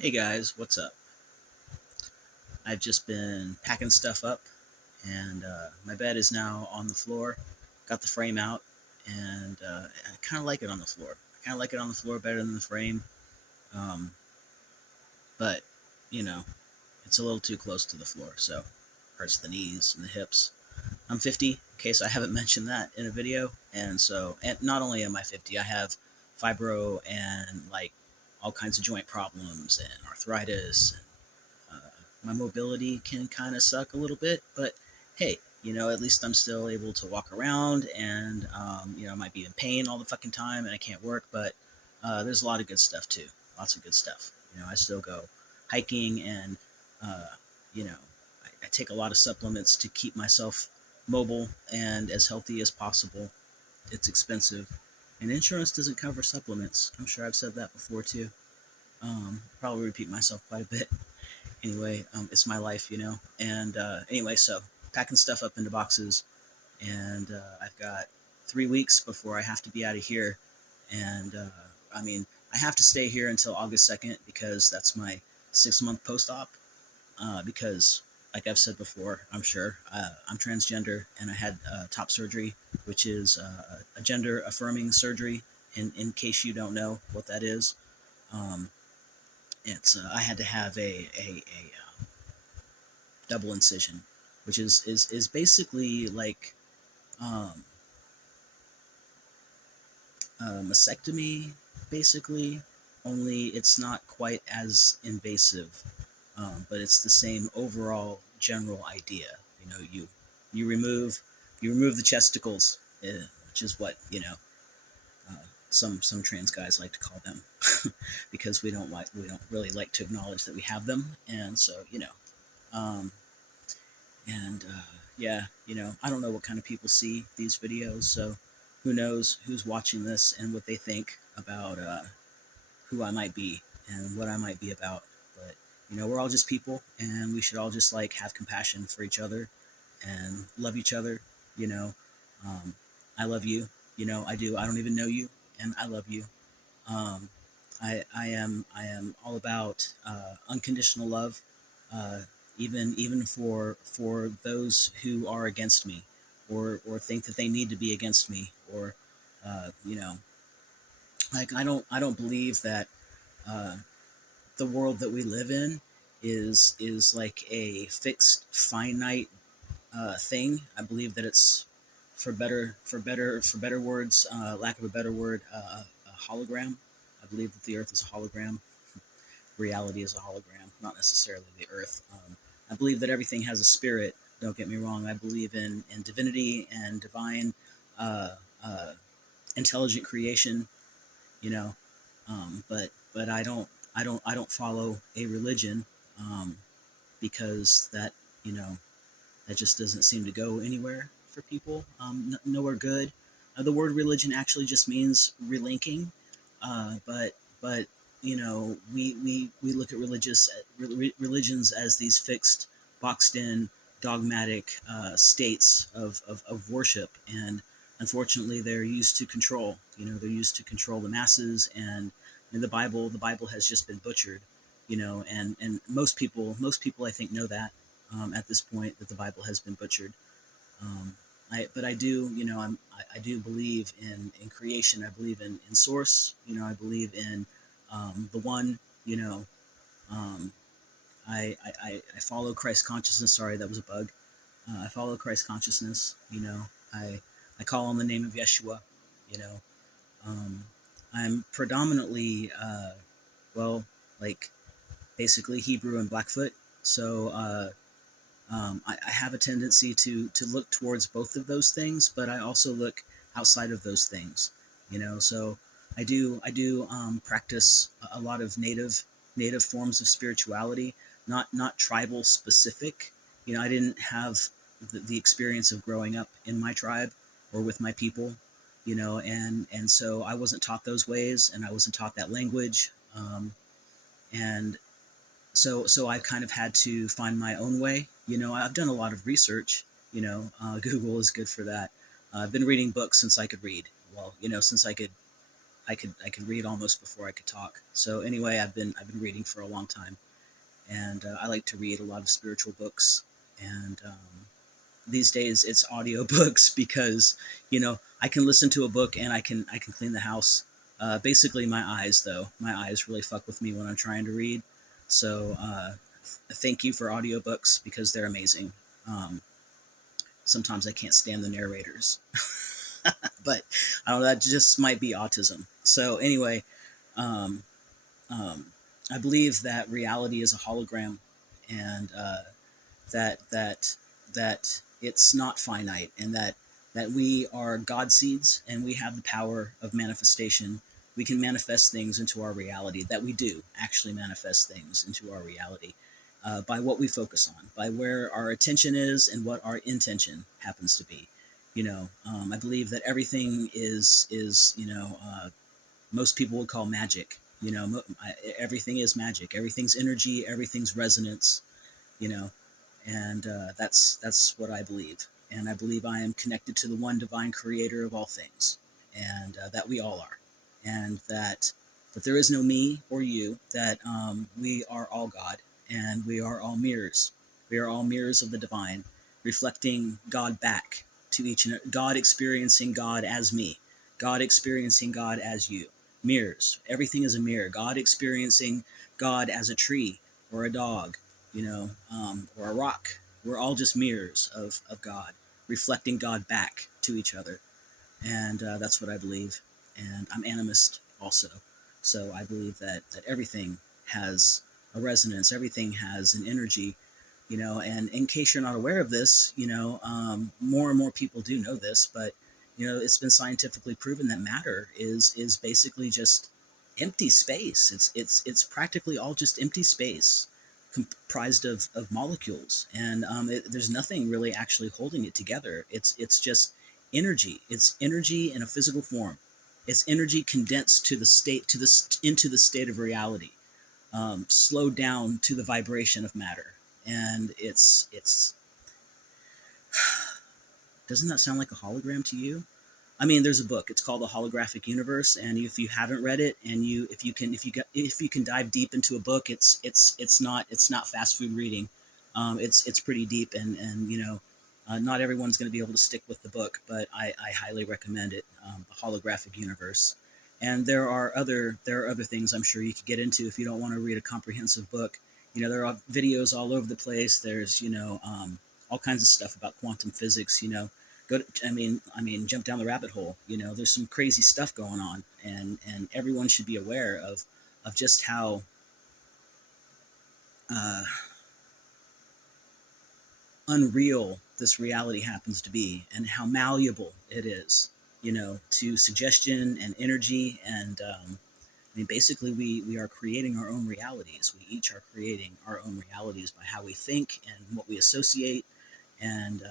Hey guys, what's up? I've just been packing stuff up, and my bed is now on the floor. Got the frame out, and I kind of like it on the floor. I kind of like it on the floor better than the frame, um, but you know, it's a little too close to the floor, so hurts the knees and the hips. I'm 50, in case I haven't mentioned that in a video, and not only am I 50, I have fibro and like all kinds of joint problems and arthritis. Uh, my mobility can kind of suck a little bit, but hey, at least I'm still able to walk around, and I might be in pain all the fucking time and I can't work, but there's a lot of good stuff too. Lots of good stuff. I still go hiking, and uh, you know, I take a lot of supplements to keep myself mobile and as healthy as possible. It's expensive, and insurance doesn't cover supplements. I'm sure I've said that before too. Probably repeat myself quite a bit. Anyway, it's my life, And anyway, so packing stuff up into boxes, and I've got 3 weeks before I have to be out of here. And I mean, I have to stay here until August 2nd because that's my 6 month post op. Because, like I've said before, I'm sure I'm transgender, and I had top surgery, which is a gender affirming surgery. In case you don't know what that is, um, it's I had to have a double incision, which is basically like um, a mastectomy, basically. Only it's not quite as invasive, but it's the same overall general idea. You remove you remove the chesticles, which is what some trans guys like to call them, because we don't really like to acknowledge that we have them, and so Um, and yeah, I don't know what kind of people see these videos, so who knows who's watching this and what they think about who I might be and what I might be about. But we're all just people, and we should all just like have compassion for each other and love each other. You know, um, I love you. I do. I don't even know you, and I love you. Um, I am all about unconditional love, uh, even for those who are against me, or think that they need to be against me, or uh, you know like I don't believe that uh, the world that we live in is like a fixed finite thing. I believe that it's for better words, lack of a better word, a hologram. I believe that the Earth is a hologram. Reality is a hologram, not necessarily the Earth. I believe that everything has a spirit. Don't get me wrong. I believe in divinity and divine, uh, uh, intelligent creation. You know, but I don't follow a religion, um, because you know that just doesn't seem to go anywhere for people. Nowhere good. The word religion actually just means relinking, but we look at religions as these fixed, boxed in, dogmatic states of worship, and unfortunately they're used to control. They're used to control the masses, and the Bible has just been butchered. And most people I think know that, at this point, that the Bible has been butchered. But I do, I do believe in creation. I believe in source. I believe in the one. Um, I follow Christ consciousness. Sorry, that was a bug. I follow Christ consciousness. I call on the name of Yeshua. You know, um, I'm predominantly, well, like basically Hebrew and Blackfoot. So I have a tendency to look towards both of those things, but I also look outside of those things. So I do practice a lot of native forms of spirituality, not tribal specific. I didn't have the experience of growing up in my tribe or with my people. And so I wasn't taught those ways, and I wasn't taught that language. And so I've kind of had to find my own way. I've done a lot of research. Google is good for that. I've been reading books since I could read. Well, since I could I could read almost before I could talk. So anyway, I've been reading for a long time, and I like to read a lot of spiritual books. And these days it's audiobooks because I can listen to a book and I can clean the house. Basically, my eyes though, my eyes really fuck with me when I'm trying to read. So thank you for audiobooks because they're amazing. Um, Sometimes I can't stand the narrators, but I don't know, that just might be autism. So anyway, um, um, I believe that reality is a hologram, and that that it's not finite, and that we are God seeds, and we have the power of manifestation. We can manifest things into our reality. That we do actually manifest things into our reality by what we focus on, by where our attention is, and what our intention happens to be. I believe that everything is most people would call magic. Everything is magic. Everything's energy. Everything's resonance. You know, and that's what I believe. And I believe I am connected to the one divine creator of all things, and that we all are, and that there is no me or you, that we are all God, and we are all mirrors. We are all mirrors of the divine, reflecting God back to each and God experiencing God as me, God experiencing God as you. Mirrors. Everything is a mirror. God experiencing God as a tree or a dog, or a rock. We're all just mirrors of God, reflecting God back to each other. And that's what I believe. And I'm animist also. So I believe that everything has a resonance, everything has an energy, and in case you're not aware of this, more and more people do know this, but, it's been scientifically proven that matter is basically just empty space. It's practically all just empty space comprised of molecules, and there's nothing really actually holding it together. It's just energy. It's energy in a physical form. It's energy condensed to the state into the state of reality, slowed down to the vibration of matter. And it's doesn't that sound like a hologram to you? I mean, there's a book. It's called The Holographic Universe, and if you haven't read it, and if you can dive deep into a book, it's not fast food reading. It's pretty deep, and not everyone's going to be able to stick with the book, but I highly recommend it. The Holographic Universe, and there are other things I'm sure you could get into if you don't want to read a comprehensive book. There are videos all over the place. There's all kinds of stuff about quantum physics. Jump down the rabbit hole. There's some crazy stuff going on, and everyone should be aware of just how uh, unreal this reality happens to be, and how malleable it is, to suggestion and energy. And basically, we are creating our own realities. We each are creating our own realities by how we think and what we associate, and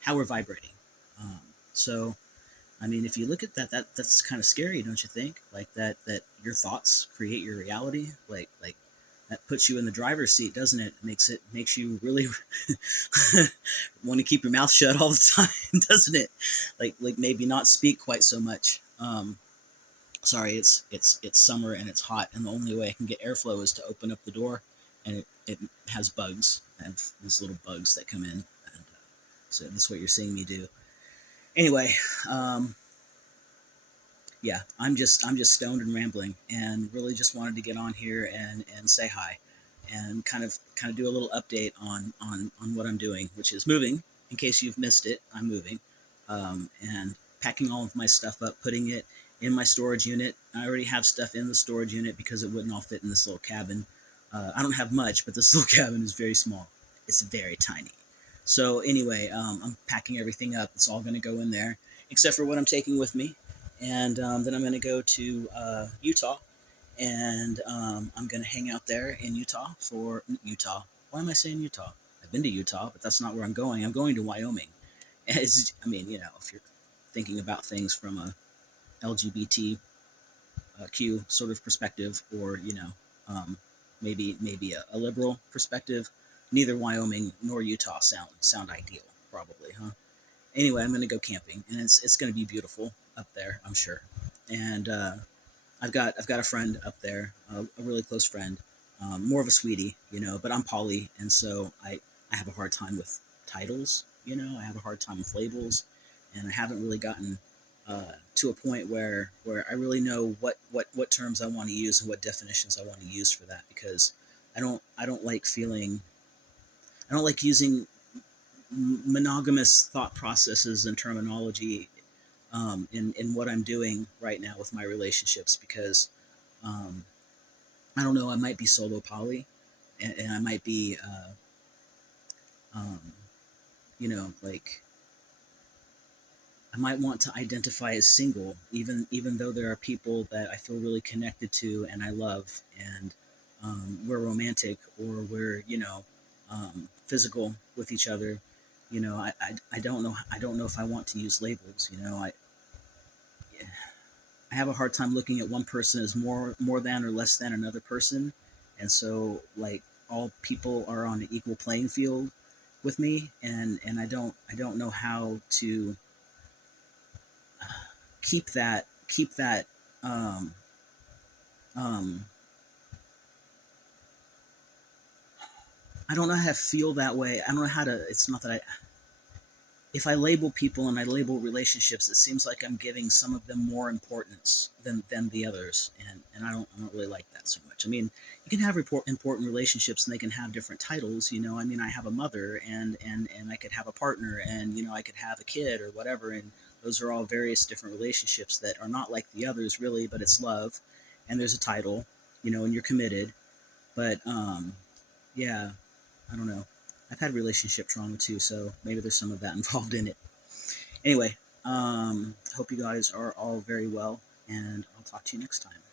how we're vibrating. Um, so if you look at that's kind of scary, don't you think? Like that your thoughts create your reality. Like that puts you in the driver's seat, doesn't it? Makes you really want to keep your mouth shut all the time, doesn't it? Like maybe not speak quite so much. Sorry, it's summer and it's hot, and the only way I can get airflow is to open up the door, and it has bugs, and these little bugs that come in, and so that's what you're seeing me do. Anyway, yeah, I'm just stoned and rambling, and really just wanted to get on here and say hi, and kind of do a little update on what I'm doing, which is moving. In case you've missed it, I'm moving, and packing all of my stuff up, putting it in my storage unit. I already have stuff in the storage unit because it wouldn't all fit in this little cabin. I don't have much, but this little cabin is very small. It's very tiny. So anyway, I'm packing everything up. It's all going to go in there, except for what I'm taking with me. And then I'm going to go to Utah, and I'm going to hang out there in Utah for Utah. Why am I saying Utah? I've been to Utah, but that's not where I'm going. I'm going to Wyoming. If you're thinking about things from a LGBTQ sort of perspective, or maybe a liberal perspective, neither Wyoming nor Utah sound ideal, probably, huh? Anyway, I'm going to go camping, and it's going to be beautiful up there, I'm sure. and I've got a friend up there, a really close friend, more of a sweetie, but I'm poly, and so I have a hard time with titles. I have a hard time with labels, and I haven't really gotten to a point where I really know what terms I want to use and what definitions I want to use for that, because I don't like feeling I don't like using monogamous thought processes and terminology in what I'm doing right now with my relationships, because um, I don't know, I might be solo poly, and I might be um, like, I might want to identify as single, even though there are people that I feel really connected to and I love, and we're romantic, or we're physical with each other. I don't know if I want to use labels. I have a hard time looking at one person as more than or less than another person, and so, like, all people are on an equal playing field with me, and I don't know how to keep that um, um, I don't know how to feel that way. I don't know how to. It's not that I. If I label people and I label relationships, it seems like I'm giving some of them more importance than the others, and I don't really like that so much. I mean, you can have important relationships and they can have different titles. I mean, I have a mother, and I could have a partner, and I could have a kid or whatever, and those are all various different relationships that are not like the others really, but it's love, and there's a title, and you're committed. But yeah, I don't know. I've had relationship trauma too, so maybe there's some of that involved in it. Anyway, hope you guys are all very well, and I'll talk to you next time.